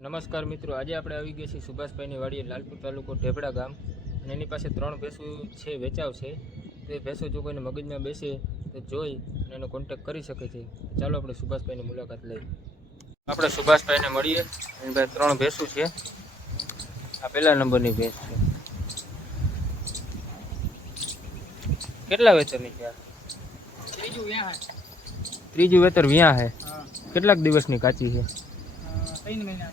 નમસ્કાર મિત્રો આજે આપણે આવી ગયા છીએ સુભાષભાઈની વાડીએ લાલપુર તાલુકો ઢેબડા ગામ અને એની પાસે ત્રણ ભેંસો છે વેચાવ છે. તો એ ભેંસો જો કોઈને મગજમાં બેસે તો જોઈ અને એનો કોન્ટેક કરી શકે છે. ચાલો આપણે સુભાષભાઈની મુલાકાત લઈએ. આપણે સુભાષભાઈને મળીએ. એની પાસે ત્રણ ભેંસો છે. આ પહેલા નંબરની ભેંસ છે. કેટલા વેતરની છે ત્રીજું વેતર વ્યાં છે. કેટલાક દિવસની કાચી છે? ત્રણ મહિના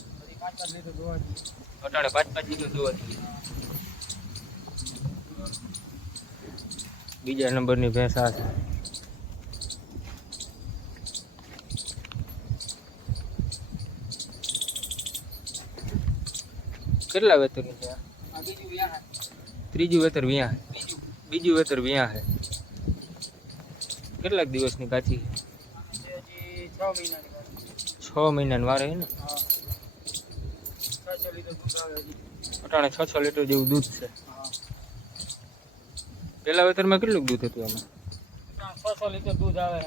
અટાણે પાંચ પાંચ લીટર દોવા જોઈએ બીજા નંબરની ભેંસ આ છે કેટલા વેતરની છે આ? આ બીજું વ્યાહ ત્રીજું વેતર વ્યાં બીજું બીજું વેતર વ્યાં છે કેટલાક દિવસની કાચી છે? તે હજી છ મહિનાની વાત છ મહિનાની વારે છે ને અટાણે છ છ લીટર જેવું દૂધ છે હા પહેલા વેતરમાં કેટલું દૂધ હતું આમાં છ છ લીટર દૂધ આવે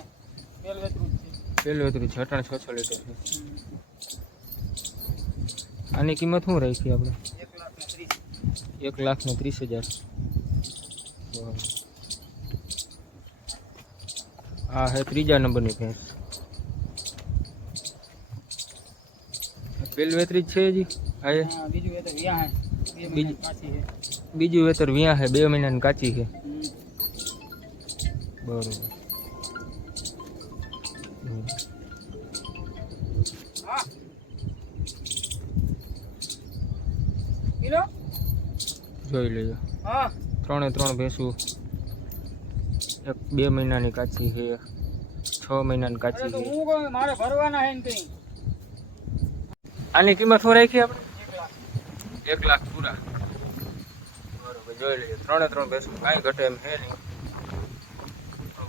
પેલ વેતરું જ છે પહેલું વેતરું છે અટાણે છ છ લીટર છે હમ. આની કિંમત શું રાખી આપણે એક લાખ ને ત્રીસ એક લાખ ને ત્રીસ હજાર આ હે ત્રીજા નંબરની ભેંસ પેલી વેતરી જ છે હજી આ એ હા બીજું વેતર વ્યાં છે બે મહિનાની કાચી છે. બરોબર. જોઈ લેજો. હા. ત્રણે ત્રણ ભેંસું. એક બે મહિનાની કાચી છે છ મહિનાની કાચી છે આની કિંમત શું રાખી આપણે? એક લાખ પૂરા. બરોબર, જોઈ લઈએ ત્રણે ત્રણ ભેંસો કાંઈ ઘટે એમ છે નહીં.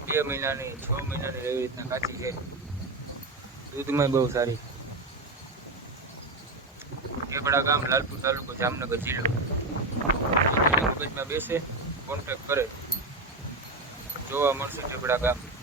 બે મહિનાની, છ મહિનાની એવી રીતના કાચી છે. દૂધમાં બહુ સારી. કેબડા ગામ, લાલપુર તાલુકો, જામનગર જિલ્લો. મગજમાં બેસે કોન્ટેક કરે. જોવા મળશે કેબડા ગામ.